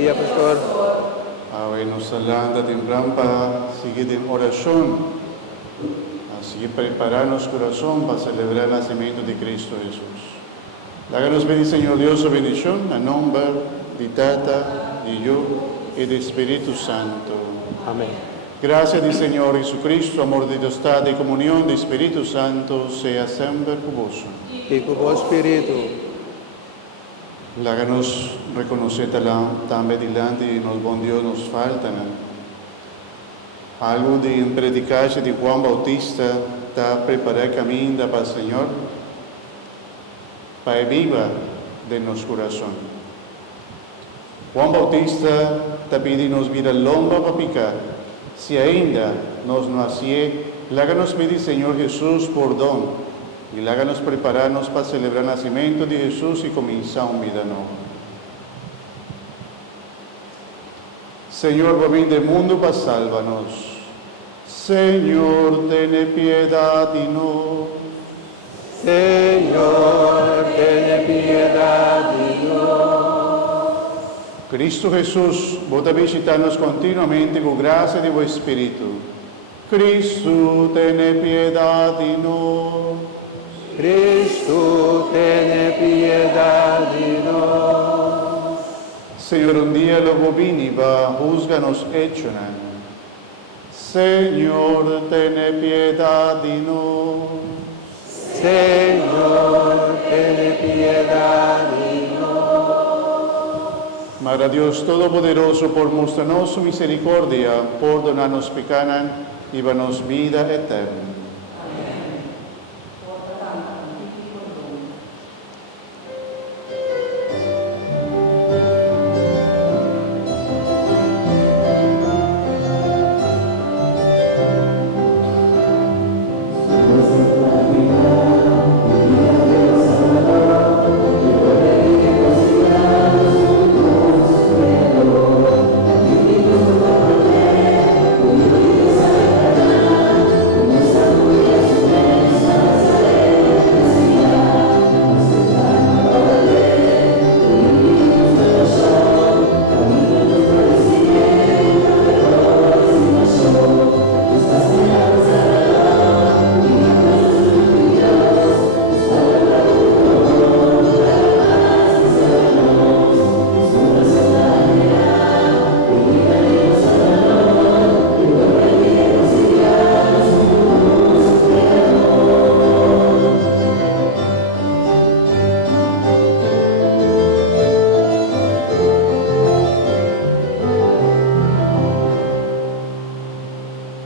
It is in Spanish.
Día, pastor. Ave nos alanda temprano para seguir en oración, así prepararnos corazón para celebrar el nacimiento de Cristo Jesús. Háganos pedir, Señor Dios, su bendición, a nombre de Tata, de Yo y del Espíritu Santo. Amén. Gracias del Señor Jesucristo, amor de Dios, y comunión del Espíritu Santo, sea siempre con vos. Y con vos, Espíritu. Háganos reconocer también delante de nos buen Dios nos falta. Algo de predicarse de Juan Bautista está preparar el camino para el Señor, para viva de nuestro corazón. Juan Bautista está pidiendo vida longa para picar. Si ainda nos no hacía, háganos pedir, Señor Jesús, por don. Y háganos prepararnos para celebrar el nacimiento de Jesús y comenzar una vida nueva. Señor, por bien del mundo, para sálvanos. Señor, ten piedad de nosotros. Señor, ten piedad de nosotros. Cristo Jesús, vos a visitarnos continuamente con gracia de vuestro Espíritu. Cristo, ten piedad de nosotros. Cristo, ten piedad de nosotros. Señor, un día lo bovini va, juzganos hechonan. Señor, ten piedad de nosotros. Señor, ten piedad de nosotros. Madre Dios Todopoderoso, por mostrarnos su misericordia, por donarnos pecanan y darnos vida eterna.